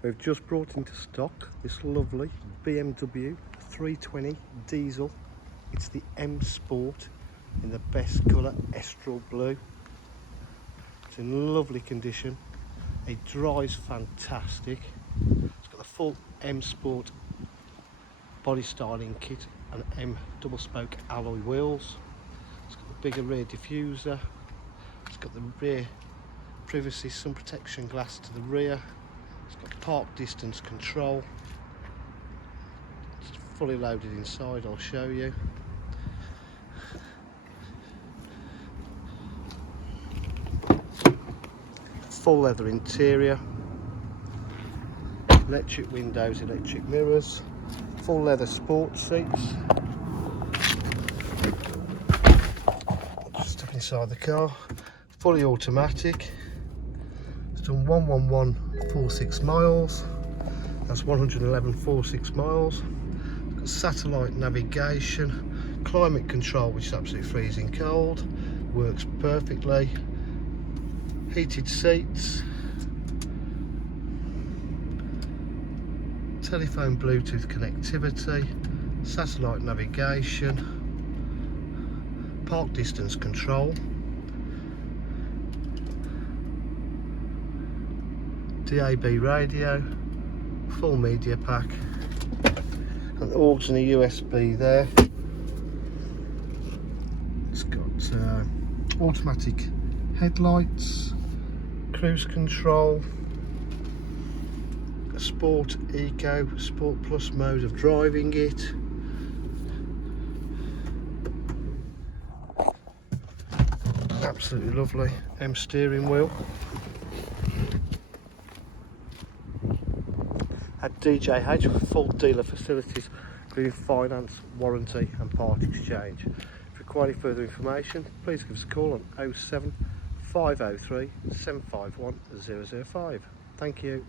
We've just brought into stock this lovely BMW 320 diesel. It's the M Sport in the best colour, Estral Blue. It's in lovely condition. It drives fantastic. It's got the full M Sport body styling kit and M double spoke alloy wheels. It's got the bigger rear diffuser. It's got the rear privacy sun protection glass to the rear. It's got park distance control. It's fully loaded inside, I'll show you. Full leather interior, electric windows, electric mirrors, full leather sports seats. Just step inside the car. Fully automatic. It's done 11146 miles. That's 11146 miles. It's got satellite navigation, climate control, which is absolutely freezing cold, works perfectly. Heated seats, telephone Bluetooth connectivity, satellite navigation, park distance control, DAB radio, full media pack, an aux and a USB there. It's got automatic headlights, cruise control, a sport eco, sport plus mode of driving it. Absolutely lovely M steering wheel. At DJH with full dealer facilities including finance, warranty and part exchange. If you require any further information, please give us a call on 07 503 751 005. Thank you.